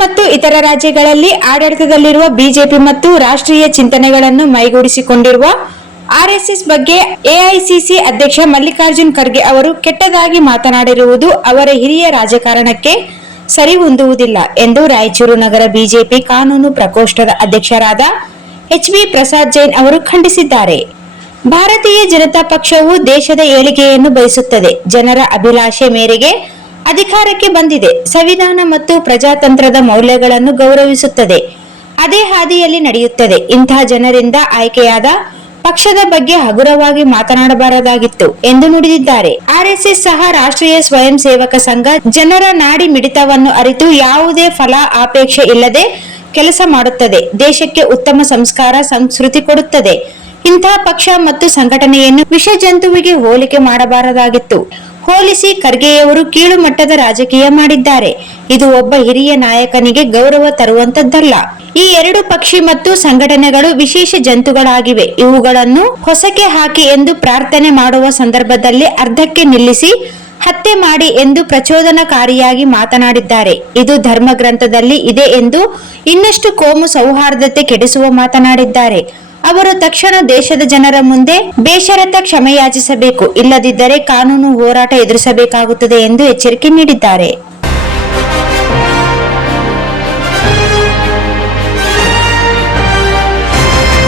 ಮತ್ತು ಇತರ ರಾಜ್ಯಗಳಲ್ಲಿ ಆಡಳಿತದಲ್ಲಿರುವ ಬಿಜೆಪಿ ಮತ್ತು ರಾಷ್ಟ್ರೀಯ ಚಿಂತನೆಗಳನ್ನು ಮೈಗೂಡಿಸಿಕೊಂಡಿರುವ ಆರ್ಎಸ್ಎಸ್ ಬಗ್ಗೆ ಎಐಸಿಸಿ ಅಧ್ಯಕ್ಷ ಮಲ್ಲಿಕಾರ್ಜುನ್ ಖರ್ಗೆ ಅವರು ಕೆಟ್ಟದಾಗಿ ಮಾತನಾಡಿರುವುದು ಅವರ ಹಿರಿಯ ರಾಜಕಾರಣಕ್ಕೆ ಸರಿ ಹೊಂದುವುದಿಲ್ಲ ಎಂದು ರಾಯಚೂರು ನಗರ ಬಿಜೆಪಿ ಕಾನೂನು ಪ್ರಕೋಷ್ಠದ ಅಧ್ಯಕ್ಷರಾದ ಎಚ್.ಬಿ. ಪ್ರಸಾದ್ ಜೈನ್ ಅವರು ಖಂಡಿಸಿದ್ದಾರೆ. ಭಾರತೀಯ ಜನತಾ ಪಕ್ಷವು ದೇಶದ ಏಳಿಗೆಯನ್ನು ಬಯಸುತ್ತದೆ. ಜನರ ಅಭಿಲಾಷೆ ಮೇರೆಗೆ ಅಧಿಕಾರಕ್ಕೆ ಬಂದಿದೆ. ಸಂವಿಧಾನ ಮತ್ತು ಪ್ರಜಾತಂತ್ರದ ಮೌಲ್ಯಗಳನ್ನು ಗೌರವಿಸುತ್ತದೆ. ಅದೇ ಹಾದಿಯಲ್ಲಿ ನಡೆಯುತ್ತದೆ. ಇಂತಹ ಜನರಿಂದ ಆಯ್ಕೆಯಾದ ಪಕ್ಷದ ಬಗ್ಗೆ ಹಗುರವಾಗಿ ಮಾತನಾಡಬಾರದಾಗಿತ್ತು ಎಂದು ನುಡಿದಿದ್ದಾರೆ. ಆರ್ಎಸ್ಎಸ್ ಸಹ ರಾಷ್ಟ್ರೀಯ ಸ್ವಯಂ ಸೇವಕ ಸಂಘ ಜನರ ನಾಡಿ ಮಿಡಿತವನ್ನು ಅರಿತು ಯಾವುದೇ ಫಲ ಅಪೇಕ್ಷೆ ಇಲ್ಲದೆ ಕೆಲಸ ಮಾಡುತ್ತದೆ. ದೇಶಕ್ಕೆ ಉತ್ತಮ ಸಂಸ್ಕಾರ ಸಂಸ್ಕೃತಿ ಕೊಡುತ್ತದೆ. ಇಂತಹ ಪಕ್ಷ ಮತ್ತು ಸಂಘಟನೆಯನ್ನು ವಿಷ ಜಂತುವಿಗೆ ಹೋಲಿಕೆ ಮಾಡಬಾರದಾಗಿತ್ತು. ಹೋಲಿಸಿ ಖರ್ಗೆಯವರು ಕೀಳು ಮಟ್ಟದ ರಾಜಕೀಯ ಮಾಡಿದ್ದಾರೆ. ಇದು ಒಬ್ಬ ಹಿರಿಯ ನಾಯಕನಿಗೆ ಗೌರವ ತರುವಂತದ್ದಲ್ಲ. ಈ ಎರಡು ಪಕ್ಷಿ ಮತ್ತು ಸಂಘಟನೆಗಳು ವಿಶೇಷ ಜಂತುಗಳಾಗಿವೆ. ಇವುಗಳನ್ನು ಹೊಸಕೆ ಹಾಕಿ ಎಂದು ಪ್ರಾರ್ಥನೆ ಮಾಡುವ ಸಂದರ್ಭದಲ್ಲಿ ಅರ್ಧಕ್ಕೆ ನಿಲ್ಲಿಸಿ ಹತ್ಯೆ ಮಾಡಿ ಎಂದು ಪ್ರಚೋದನಕಾರಿಯಾಗಿ ಮಾತನಾಡಿದ್ದಾರೆ. ಇದು ಧರ್ಮ ಗ್ರಂಥದಲ್ಲಿ ಇದೆ ಎಂದು ಇನ್ನಷ್ಟು ಕೋಮು ಸೌಹಾರ್ದತೆ ಕೆಡಿಸುವ ಮಾತನಾಡಿದ್ದಾರೆ. ಅವರು ತಕ್ಷಣ ದೇಶದ ಜನರ ಮುಂದೆ ಬೇಷರತ ಕ್ಷಮೆಯಾಚಿಸಬೇಕು. ಇಲ್ಲದಿದ್ದರೆ ಕಾನೂನು ಹೋರಾಟ ಎದುರಿಸಬೇಕಾಗುತ್ತದೆ ಎಂದು ಎಚ್ಚರಿಕೆ ನೀಡಿದ್ದಾರೆ.